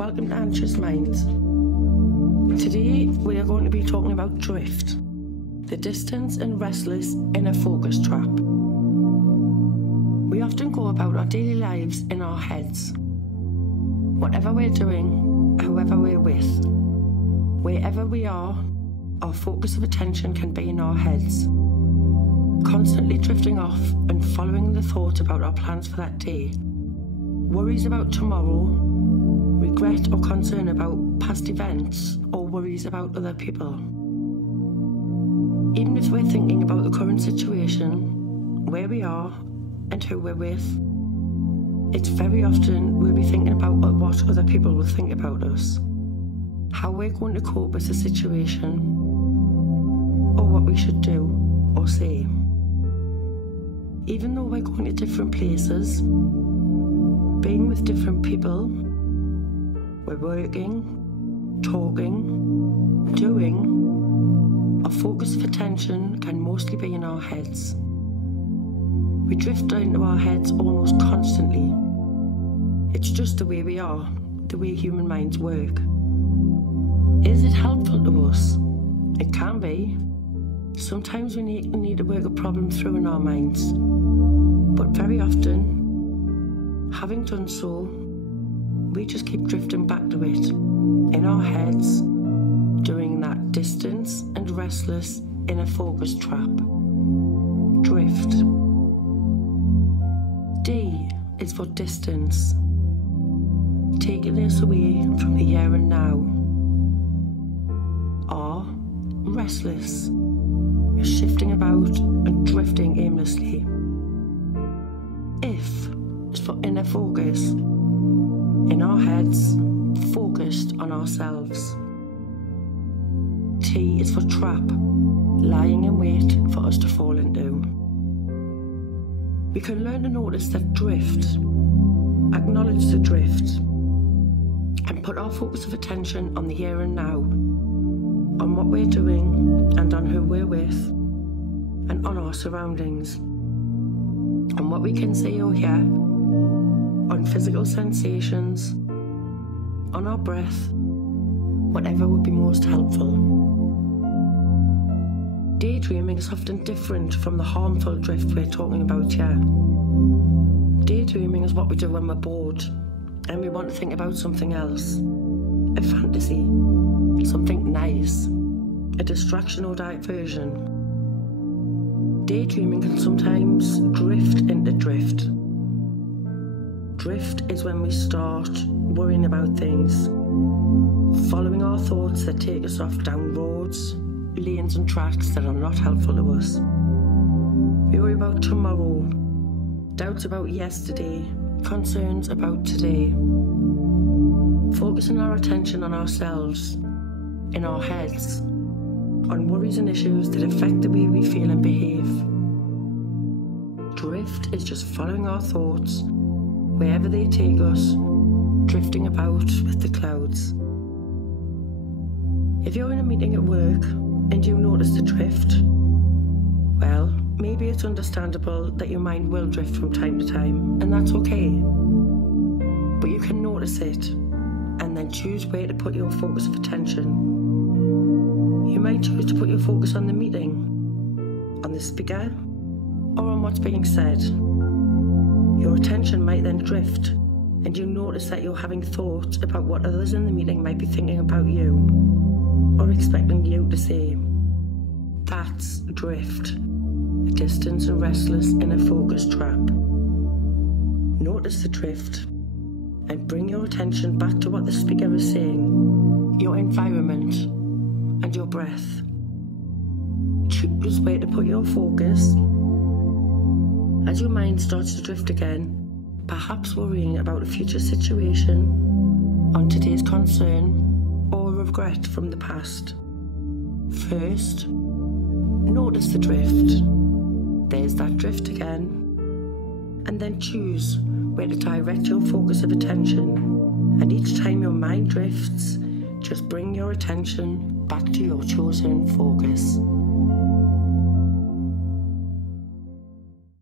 welcome to Anxious Minds. Today we are going to be talking about drift, the distance and restless in a focus trap. We often go about our daily lives in our heads. Whatever we're doing, whoever we're with, wherever we are, our focus of attention can be in our heads, constantly drifting off and following the thought about our plans for that day, worries about tomorrow, regret or concern about past events, or worries about other people. Even if we're thinking about the current situation, where we are and who we're with, it's very often we'll be thinking about what other people will think about us, how we're going to cope with the situation, or what we should do or say. Even though we're going to different places, being with different people, we're working, talking, doing, our focus of attention can mostly be in our heads. We drift into our heads almost constantly. It's just the way we are, the way human minds work. Is it helpful to us? It can be. Sometimes we need to work a problem through in our minds. But very often, having done so, we just keep drifting back to it, in our heads, doing that distance and restless in a focus trap. Drift. D is for distance, taking us away from the here and now. R, restless, shifting about and drifting aimlessly. F is for inner focus, in our heads, focused on ourselves. T is for trap, lying in wait for us to fall into. We can learn to notice that drift, acknowledge the drift, and put our focus of attention on the here and now, on what we're doing and on who we're with, and on our surroundings, on what we can see or hear, on physical sensations, on our breath, whatever would be most helpful. Daydreaming is often different from the harmful drift we're talking about here. Daydreaming is what we do when we're bored and we want to think about something else, a fantasy, something nice, a distraction or diversion. Daydreaming can sometimes drift into drift. Drift is when we start worrying about things, following our thoughts that take us off down roads, lanes and tracks that are not helpful to us. We worry about tomorrow, doubts about yesterday, concerns about today. Focusing our attention on ourselves, in our heads, on worries and issues that affect the way we feel and behave. Drift is just following our thoughts, wherever they take us, drifting about with the clouds. If you're in a meeting at work and you notice the drift, well, maybe it's understandable that your mind will drift from time to time, and that's okay. But you can notice it, and then choose where to put your focus of attention. You might choose to put your focus on the meeting, on the speaker, or on what's being said. Your attention might then drift, and you notice that you're having thoughts about what others in the meeting might be thinking about you, or expecting you to say. That's drift, a distance and restless in a focus trap. Notice the drift, and bring your attention back to what the speaker is saying, your environment, and your breath. Choose where to put your focus. As your mind starts to drift again, perhaps worrying about a future situation, on today's concern, or regret from the past. First, notice the drift. There's that drift again. And then choose where to direct your focus of attention. And each time your mind drifts, just bring your attention back to your chosen focus.